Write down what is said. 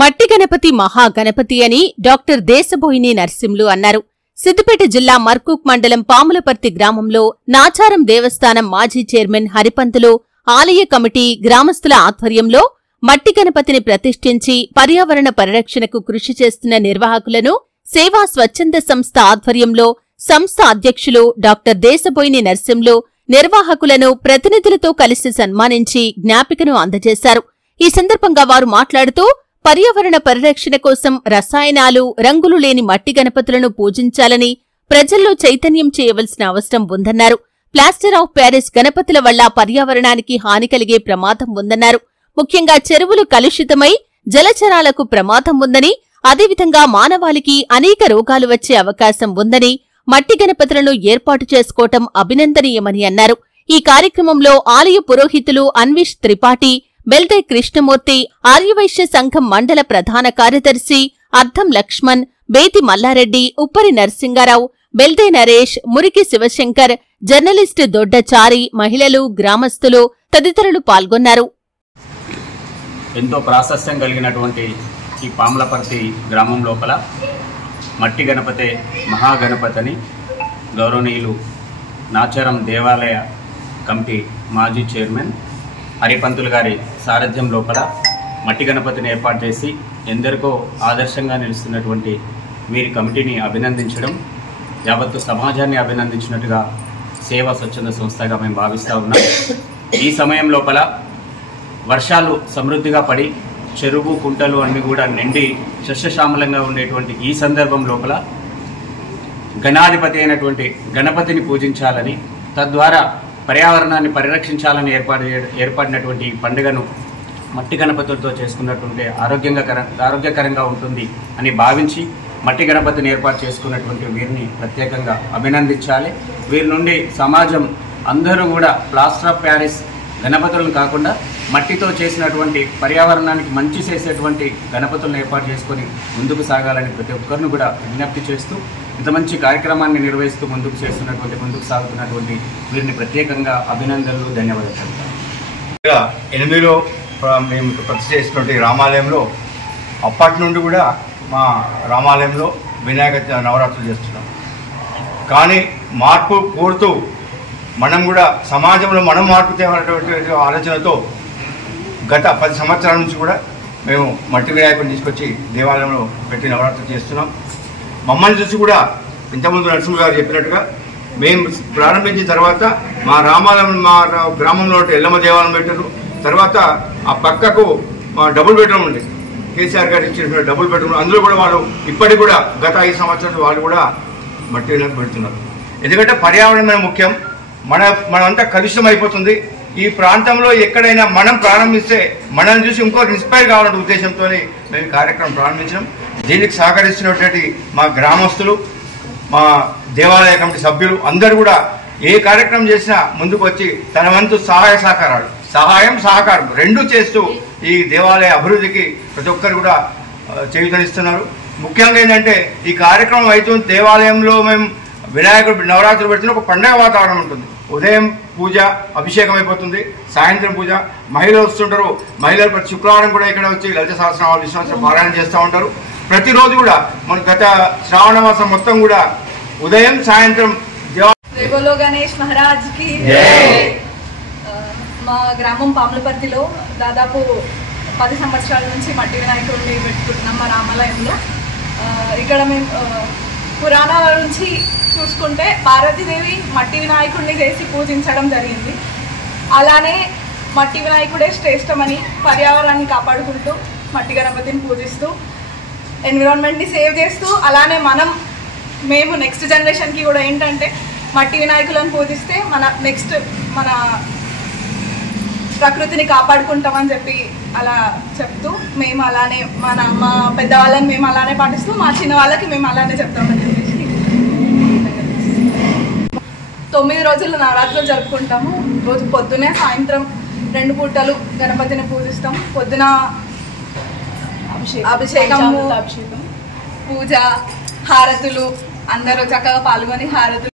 మట్టి గణపతి మహాగణపతి అని డాక్టర్ దేశబోయిని నర్సింలు అన్నారు. సిద్దిపేట జిల్లా మర్కూక్ మండలం పాములపర్తి గ్రామంలో నాచారం దేవస్థానం మాజీ చైర్మన్ హరిపంతులు ఆలయ కమిటీ గ్రామస్తుల ఆధ్వర్యంలో మట్టి గణపతిని ప్రతిష్ఠించి పర్యావరణ పరిరక్షణకు కృషి చేస్తున్న నిర్వాహకులను సేవా స్వచ్ఛంద సంస్థ ఆధ్వర్యంలో సంస్థ అధ్యక్షులు డాక్టర్ దేశబోయిని నర్సింలు నిర్వాహకులను ప్రతినిధులతో కలిసి సన్మానించి జ్ఞాపికను అందజేశారు. ఈ సందర్భంగా వారు మాట్లాడుతూ పర్యావరణ పరిరక్షణ కోసం రసాయనాలు, రంగులు లేని మట్టి గణపతులను పూజించాలని ప్రజల్లో చైతన్యం చేయవలసిన అవసరం ఉందన్నారు. ప్లాస్టర్ ఆఫ్ ప్యారిస్ గణపతుల వల్ల పర్యావరణానికి హాని కలిగే ప్రమాదం ఉందన్నారు. ముఖ్యంగా చెరువులు కలుషితమై జలచరాలకు ప్రమాదం ఉందని, అదేవిధంగా మానవాళికి అనేక రోగాలు వచ్చే అవకాశం ఉందని మట్టి గణపతులను ఏర్పాటు చేసుకోవటం అభినందనీయమని అన్నారు. ఈ కార్యక్రమంలో ఆలయ పురోహితులు అన్విష్ త్రిపాఠి, బెల్దే కృష్ణమూర్తి, ఆర్యవైశ్య సంఘం మండల ప్రధాన కార్యదర్శి అర్థం లక్ష్మణ్, బేతి మల్లారెడ్డి, ఉప్పరి నరసింగారావు, బెల్దే నరేష్, మురికి శివశంకర్, జర్నలిస్టు దొడ్డచారి, మహిళలు, గ్రామస్తులు తదితరులు పాల్గొన్నారు. ఎంతో ప్రాశస్త్యం కలిగినటువంటి ఈ పాములపర్తి గ్రామం లోపల మట్టి గణపతే మహాగణపతిని గౌరవనీయులు నాచారం దేవాలయ కమిటీ మాజీ చైర్మన్ హరిపంతులు గారి సారథ్యం లోపల మట్టి గణపతిని ఏర్పాటు చేసి ఎందరికో ఆదర్శంగా నిలుస్తున్నటువంటి వీరి కమిటీని అభినందించడం, యావత్తు సమాజాన్ని అభినందించినట్టుగా సేవా స్వచ్ఛంద సంస్థగా మేము భావిస్తూ ఉన్నాం. ఈ సమయం లోపల వర్షాలు సమృద్ధిగా పడి చెరువు, కుంటలు అన్నీ కూడా నిండి సస్యశ్యామలంగా ఉండేటువంటి ఈ సందర్భం లోపల గణాధిపతి అయినటువంటి గణపతిని పూజించాలని, తద్వారా పర్యావరణాన్ని పరిరక్షించాలని ఏర్పడినటువంటి పండుగను మట్టి గణపతులతో చేసుకున్నటువంటి ఆరోగ్యకరంగా ఉంటుంది అని భావించి మట్టి గణపతిని ఏర్పాటు చేసుకున్నటువంటి వీరిని ప్రత్యేకంగా అభినందించాలి. వీరి నుండి సమాజం అందరూ కూడా ప్లాస్టర్ ఆఫ్ ప్యారిస్ గణపతులను కాకుండా మట్టితో చేసినటువంటి పర్యావరణానికి మంచి చేసేటువంటి గణపతులను ఏర్పాటు చేసుకొని ముందుకు సాగాలని ప్రతి ఒక్కరిని కూడా విజ్ఞప్తి చేస్తూ, ఇంత మంచి కార్యక్రమాన్ని నిర్వహిస్తూ ముందుకు సాగుతున్నటువంటి వీరిని ప్రత్యేకంగా అభినందనలు, ధన్యవాదాలు. 8లో మేము ప్రతిష్ఠ చేసినటువంటి రామాలయంలో అప్పటి నుండి కూడా మా రామాలయంలో వినాయక నవరాత్రులు చేస్తున్నాం. కానీ మార్పు కోరుతూ మనం కూడా సమాజంలో మనం మార్పు తేవాలనేటువంటి ఆలోచనతో గత 10 సంవత్సరాల నుంచి కూడా మేము మట్టి వినాయకుడిని తీసుకొచ్చి దేవాలయంలో పెట్టి నవరాత్రులు చేస్తున్నాం. మమ్మల్ని చూసి కూడా ఇంతకుముందు నరసింహ గారు చెప్పినట్టుగా మేము ప్రారంభించిన తర్వాత మా రామాలయం, మా గ్రామంలో ఎల్లమ్మ దేవాలయం పెట్టారు. తర్వాత ఆ పక్కకు మా డబుల్ బెడ్రూమ్ ఉంది, కేసీఆర్ గారు ఇచ్చిన డబుల్ బెడ్రూమ్, అందులో కూడా వాళ్ళు ఇప్పటికి కూడా గత 5 సంవత్సరాలు వాళ్ళు కూడా మట్టి వినాయకుడు పెడుతున్నారు. ఎందుకంటే పర్యావరణమే ముఖ్యం. మనంతా కలుషితం అయిపోతుంది. ఈ ప్రాంతంలో ఎక్కడైనా మనం ప్రారంభిస్తే మనల్ని చూసి ఇంకోటి ఇన్స్పైర్ కావాలనే ఉద్దేశంతో మేము కార్యక్రమం ప్రారంభించాం. దీనికి సహకరిస్తున్నటువంటి మా గ్రామస్తులు, మా దేవాలయ కమిటీ సభ్యులు అందరూ కూడా ఏ కార్యక్రమం చేసినా ముందుకు వచ్చి తన వంతు సహాయం సహకారం రెండూ చేస్తూ ఈ దేవాలయ అభివృద్ధికి ప్రతి ఒక్కరు కూడా చేయూతనిస్తున్నారు. ముఖ్యంగా ఏంటంటే ఈ కార్యక్రమం అవుతుంది, దేవాలయంలో మేము వినాయకుడు నవరాత్రులు పెడుతున్న ఒక పండగ వాతావరణం ఉంటుంది. ఉదయం పూజ, అభిషేకం అయిపోతుంది, సాయంత్రం పూజ, మహిళలు వస్తుంటారు. మహిళలు ప్రతి శుక్రవారం కూడా ఇక్కడ వచ్చి లలిత సహస్రనామాలు, విశ్వాస పారాయణ చేస్తూ ఉంటారు. ప్రతిరోజు కూడా మన గత శ్రావణ మాసం మొత్తం కూడా ఉదయం సాయంత్రం బోలో గణేష్ మహారాజ్ కి. మా గ్రామం పాములపర్తిలో దాదాపు 10 సంవత్సరాల నుంచి మట్టి వినాయకుడిని పెట్టుకుంటున్నాం మా రామాలయంలో. ఇక్కడ మేము పురాణాల నుంచి చూసుకుంటే పార్వతీదేవి మట్టి వినాయకుడిని చేసి పూజించడం జరిగింది. అలానే మట్టి వినాయకుడే శ్రేష్టమని పర్యావరణాన్ని కాపాడుకుంటూ మట్టి గణపతిని పూజిస్తూ ఎన్విరాన్మెంట్ని సేవ్ చేస్తూ, అలానే మేము నెక్స్ట్ జనరేషన్కి కూడా ఏంటంటే మట్టి వినాయకులను పూజిస్తే మన ప్రకృతిని కాపాడుకుంటామని చెప్పి అలా చెప్తూ మేము అలానే మా పెద్దవాళ్ళని మేము అలానే పాటిస్తూ మా చిన్న వాళ్ళకి మేము అలానే చెప్తామని చెప్పేసి 9 రోజులు నవరాత్రులు జరుపుకుంటాము. రోజు పొద్దునే సాయంత్రం 2 పూటలు గణపతిని పూజిస్తాం. పొద్దున అభిషేకం, పూజ, హారతులు, అందరూ చక్కగా పాల్గొని హారతులు